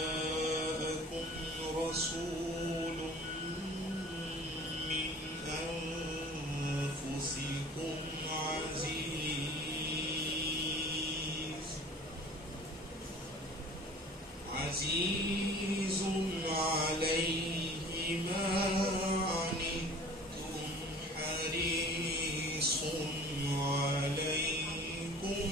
جاءكم رسول من أنفسكم عزيز عليه ما عنتم حريص عليكم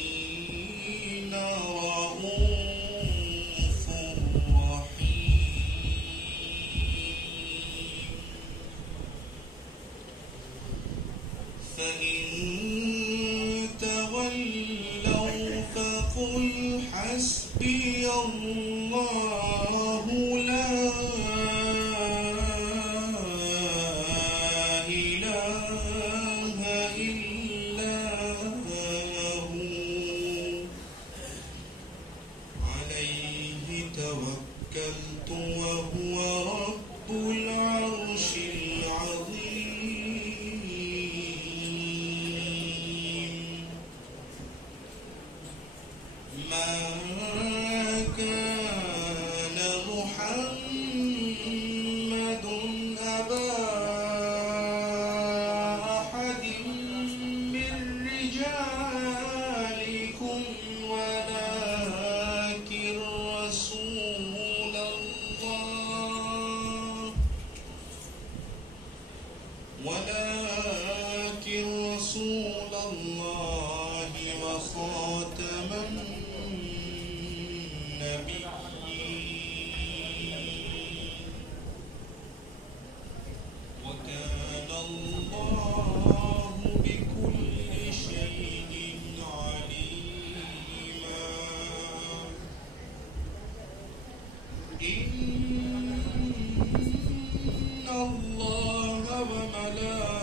بالمؤمنين رؤوف رحيم فإن تولوا فقل حسبي الله لا إله إلا هو عليه توكلت وهو رب العرش العظيم ما كان محمد أبا أحد من رجالكم ولكن رسول الله وخاتم النبيين وكان الله بكل شيء عليما إن الله وملائكته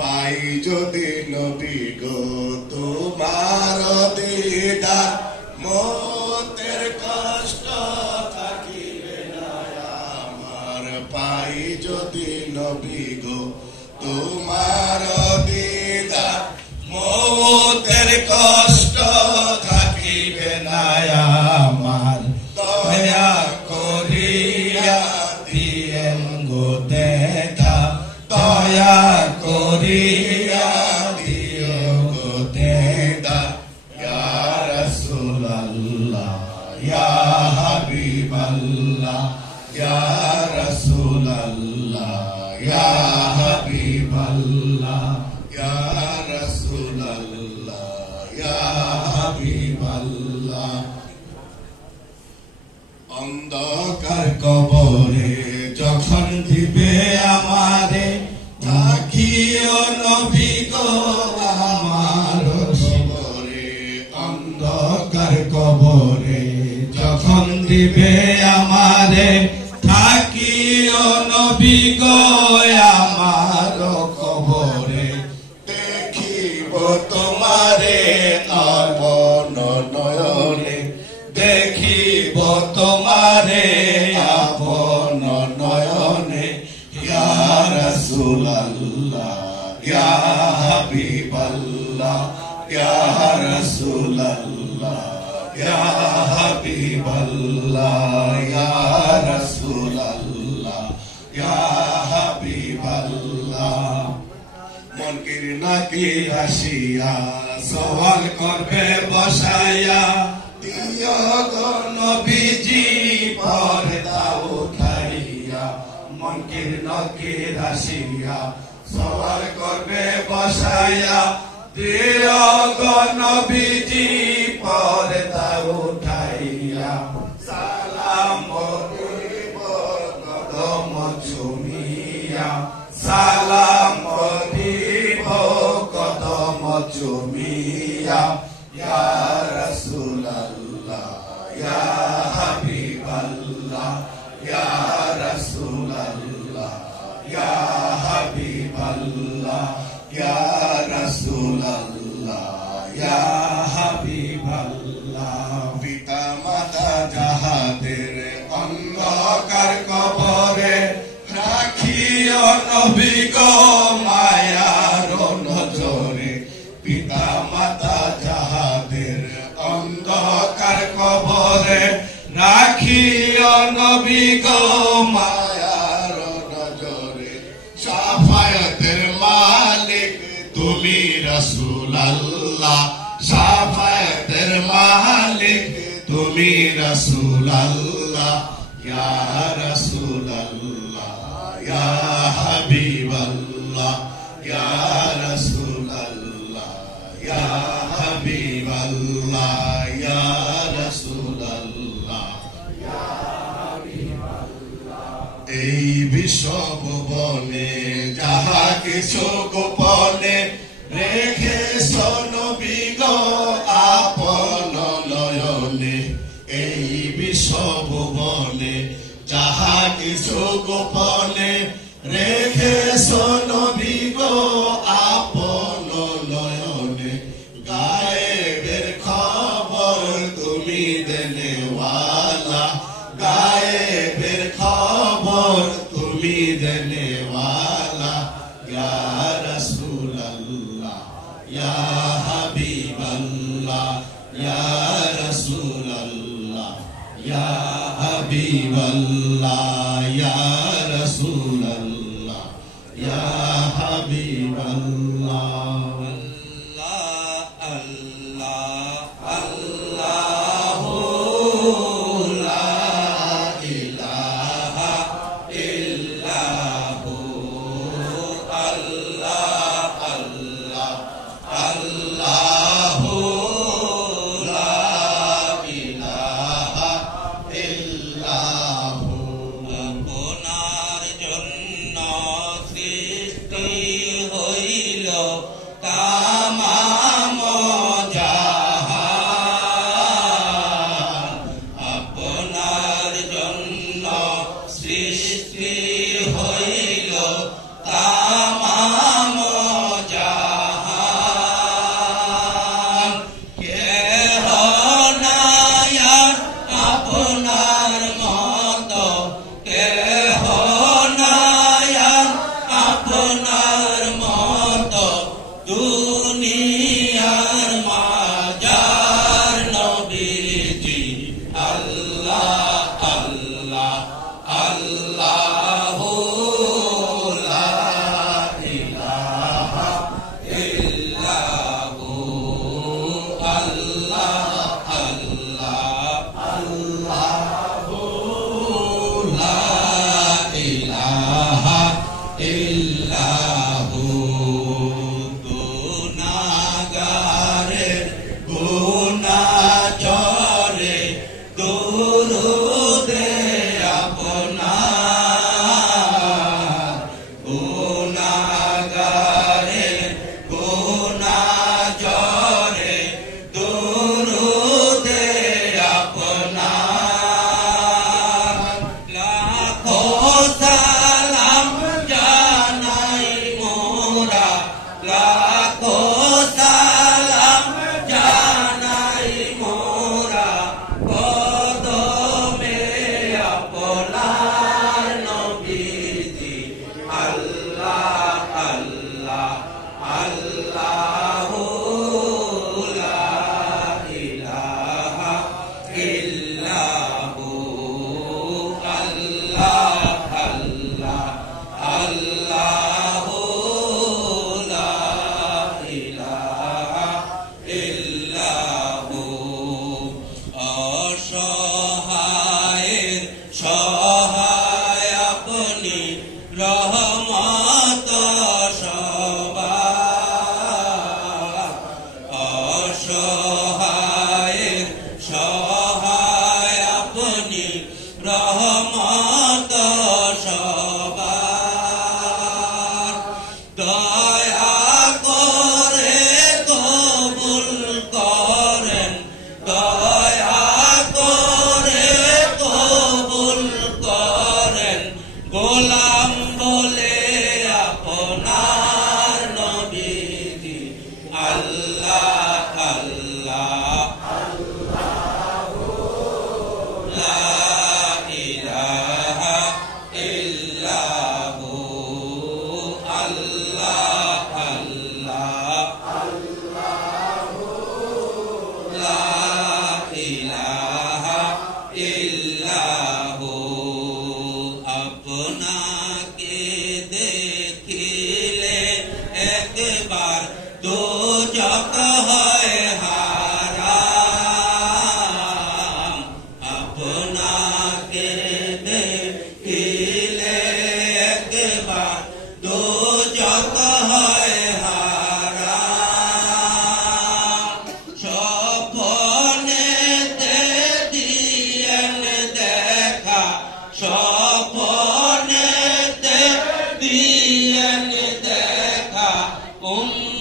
পাই যদি নবী গো তোমার দিদার মতের কষ্ট থাকিবে না আমার। পাই যদি নবী গো তোমার দিদার মতের কষ্ট থাকিবে না আমার। দয়া করিয়া দিয়েন গো দেখা, দয়া করিয়া দিও গো দেখা। ইয়া রাসূলুল্লাহ ইয়া হাবিবাল্লাহ ইয়া রাসূলুল্লাহ ইয়া হাবিবাল্লাহ ইয়া রাসূলুল্লাহ ইয়া হাবিবাল্লাহ। অন্ধকার কবরে যখন দিবে আমারে, থাকিও নবী গো আমার কবরে। অন্ধকার কবরে যখন দিবে আমারে, থাকিও নবী গো আমার কবরে। দেখিব তোমারে আপন নয়নে, দেখিব তোমারে আপন নয়নে। ইয়া রাসূলুল্লাহ ইয়া হাবিবাল্লাহ ইয়া রাসূলুল্লাহ ইয়া হাবিবাল্লাহ ইয়া রাসূলুল্লাহ ইয়া হাবিবাল্লাহ। মনকির নাকির আসিয়া সওয়াল করবে বসাইয়া, দিও গো নবীজি পর্দা উঠাইয়া। মনকির নাকির আসিয়া সওয়াল করবে বসাইয়া, দিও গো নবীজি পর্দা উঠাইয়া। সালাম দিব কদম চুমিয়া, সালাম দিব কদম চুমিয়া। ইয়া রাসূলুল্লাহ ইয়া হাবিবাল্লাহ ইয়া রাসূলুল্লাহ ইয়া হাবিবাল্লাহ ইয়া রাসূলুল্লাহ ইয়া হাবিবাল্লাহ। পিতা মাতা যাহাদের অন্ধকার কবরে, রাখিও নবী গো মায়ার নজরে। পিতা মাতা যাহাদের অন্ধকার কবরে, রাখিও নবী গো মায়ার নজরে। শাফায়াতের মালিক তুমি রাসূলুল্লাহ, শাফায়াতের মালিক তুমি রাসূলুল্লাহ। ইয়া রাসূলুল্লাহ ইয়া হাবিবাল্লাহ ইয়া রাসূলুল্লাহ ইয়া হাবিবাল্লাহ ইয়া রাসূলুল্লাহ ইয়া হাবিবাল্লাহ। এই বিশ্ব ভুবনে যাহা কিছু গোপনে, রেখেছ নবী গো আপন নয়নে। এই বিশ্ব ভুবনে যাহা কিছু গোপনে, ইয়া হাবিবাল্লাহ ইয়া রাসূলাল্লাহ ইয়া হাবিবাল্লাহ ইয়া রাসূলাল্লাহ ইয়া হাবিবাল্লাহ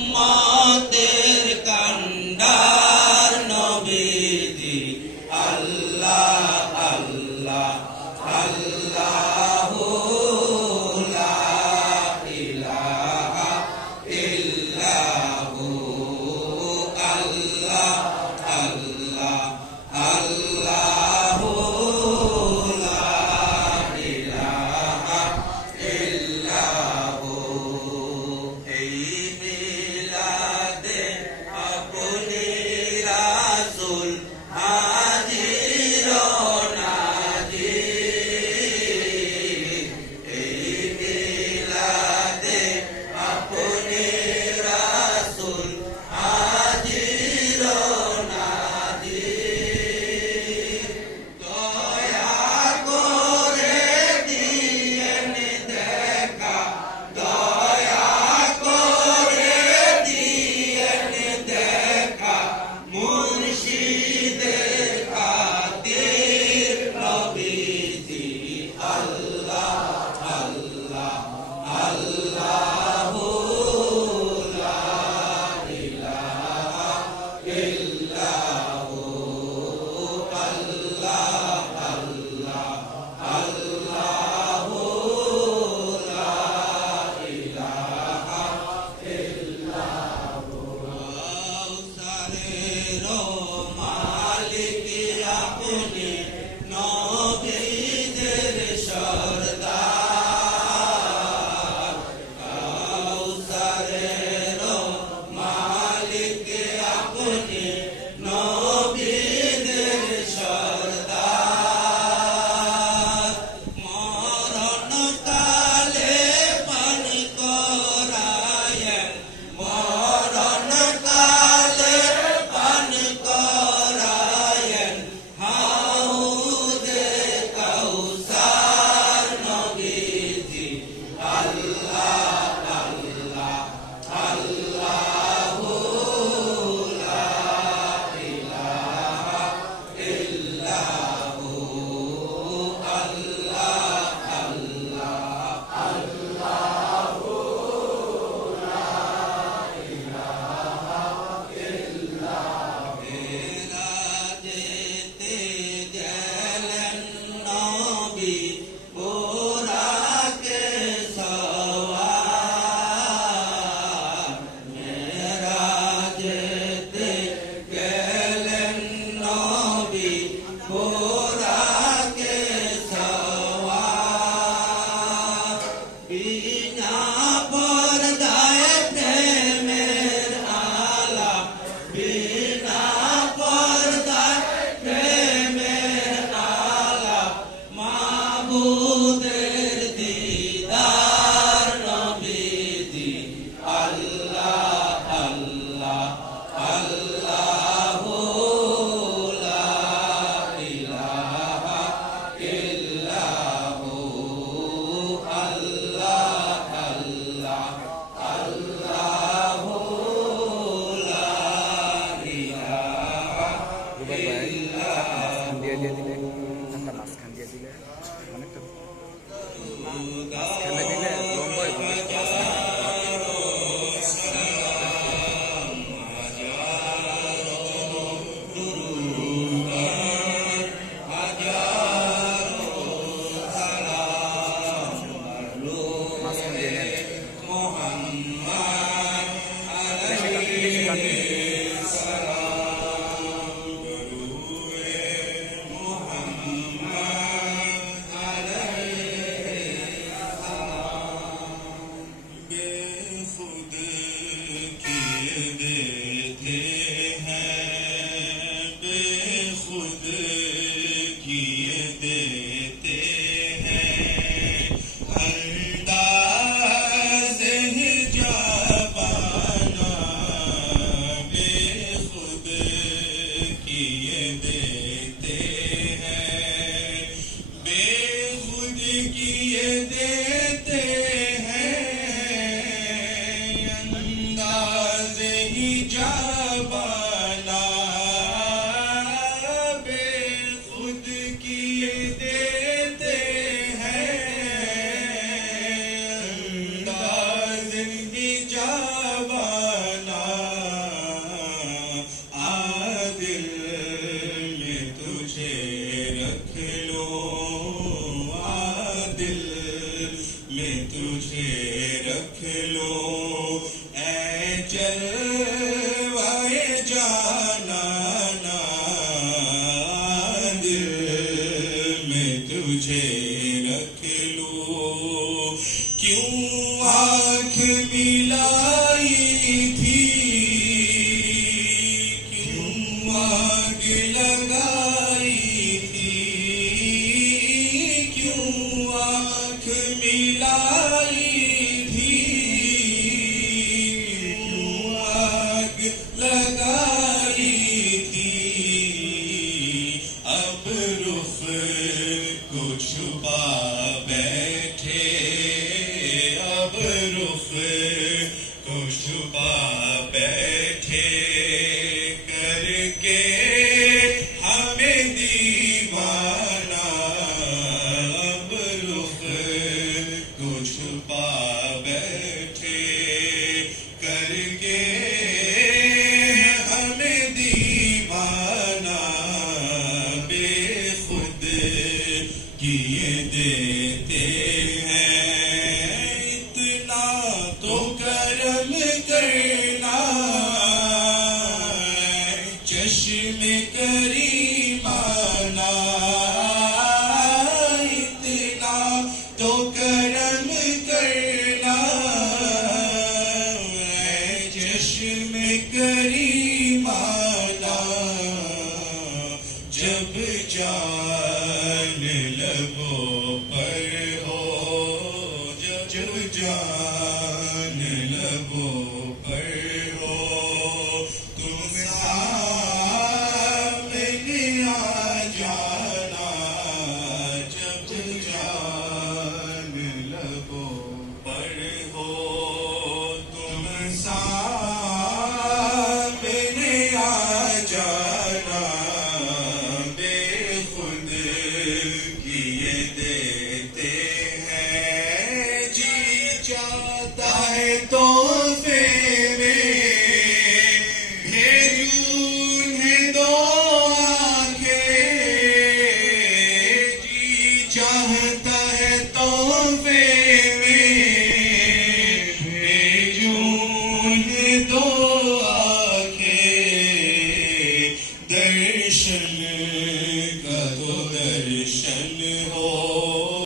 উম্মতের কান্না درشن کا تو درشن ہو